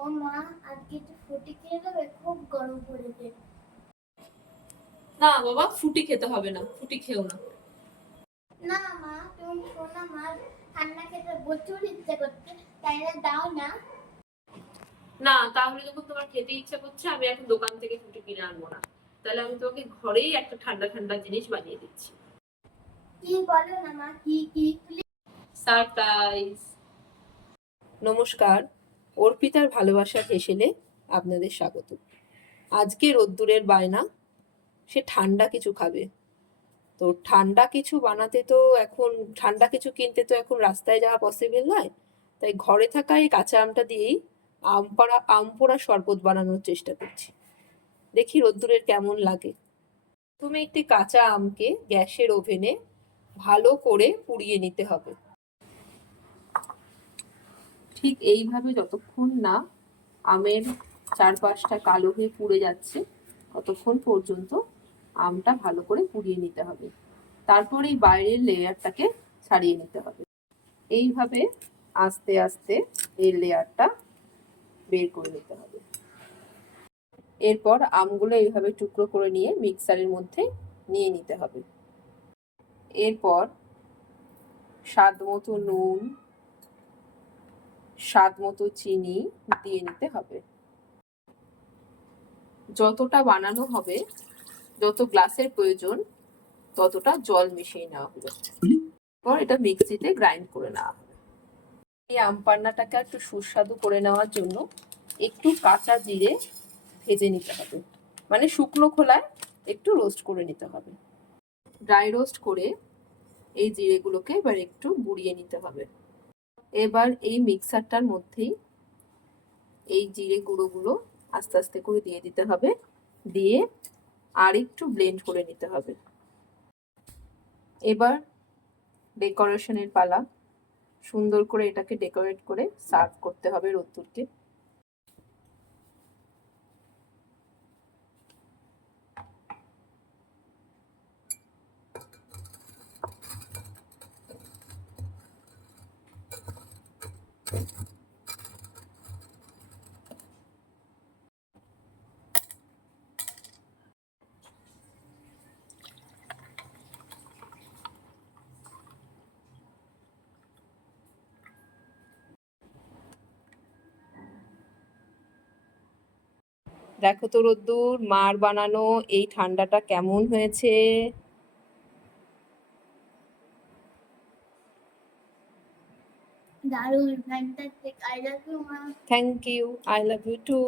ও মা, আজকে একটু ফুটি খেয়ে দেবে, খুব গরম পড়েছে। না বাবা, ফুটি খেতে হবে না, ফুটি খেও না। না মা, তুমি শোনো, মা ঠান্ডা খেতে প্রচুর ইচ্ছে করছে, তাই না, দাও না। না, তাহলে যখন তোমার খেতে ইচ্ছা করছে, আমি এখন দোকান থেকে ফুটি কিনে আনবো না। তাহলে আমি তোমাকে ঘরেই একটা ঠান্ডা ঠান্ডা জিনিস বানিয়ে দিচ্ছি। কি বলো না মা, কি কি? সারপ্রাইজ। নমস্কার, অর্পিতার ভালোবাসার হেসেলে আপনাদের স্বাগত। আজকে রোদ্দুরের বায়না, সে ঠান্ডা কিছু খাবে। তো ঠান্ডা কিছু বানাতে তো এখন, ঠান্ডা কিছু কিনতে তো এখন রাস্তায় যাওয়া পসিবল নয়। তাই ঘরে থাকা এই কাঁচা আমটা দিয়েই আম পোড়া শরবত বানানোর চেষ্টা করছি। দেখি রোদ্দুরের কেমন লাগে। প্রথমে একটি কাঁচা আমকে গ্যাসের ওভেনে ভালো করে পুড়িয়ে নিতে হবে। ঠিক এইভাবে যতক্ষণ না আমের চারপাশটা কালো হয়ে পুড়ে যাচ্ছে, ততক্ষণ পর্যন্ত আমটা ভালো করে পুড়িয়ে নিতে হবে। তারপর এই বাইরের লেয়ারটাকে ছাড়িয়ে নিতে হবে। এইভাবে আস্তে আস্তে এই লেয়ারটা বের করে নিতে হবে। এরপর আমগুলো এইভাবে টুকরো করে নিয়ে মিক্সারের মধ্যে নিয়ে নিতে হবে। এরপর স্বাদ মতো নুন, স্বাদ মতো চিনি দিয়ে নিতে হবে। যতটা বানানো হবে, যত গ্লাসের প্রয়োজন, ততটা জল মিশিয়ে নেওয়া হবে। এরপর এটা মিক্সিতে গ্রাইন্ড করে নেওয়া হবে। এই আম পান্নাটাকে একটু সুস্বাদু করে নেওয়ার জন্য একটু কাঁচা জিরে ভেজে নিতে হবে, মানে শুকনো খোলায় একটু রোস্ট করে নিতে হবে। ড্রাই রোস্ট করে এই জিরেগুলোকে এবার একটু গুঁড়িয়ে নিতে হবে। এবার এই মিক্সারটার মধ্যেই এই জিরে গুঁড়োগুলো আস্তে আস্তে করে দিয়ে দিতে হবে, দিয়ে আর একটু ব্লেন্ড করে নিতে হবে। এবার ডেকোরেশনের পালা। সুন্দর করে এটাকে ডেকোরেট করে সার্ভ করতে হবে রোদ্দুরকে। দেখো তো রোদ্দুর, মার বানানো এই ঠান্ডাটা কেমন হয়েছে। দারুণ, ফ্যান্টাস্টিক, আই লাভ ইউ মা। Thank you, I love you two.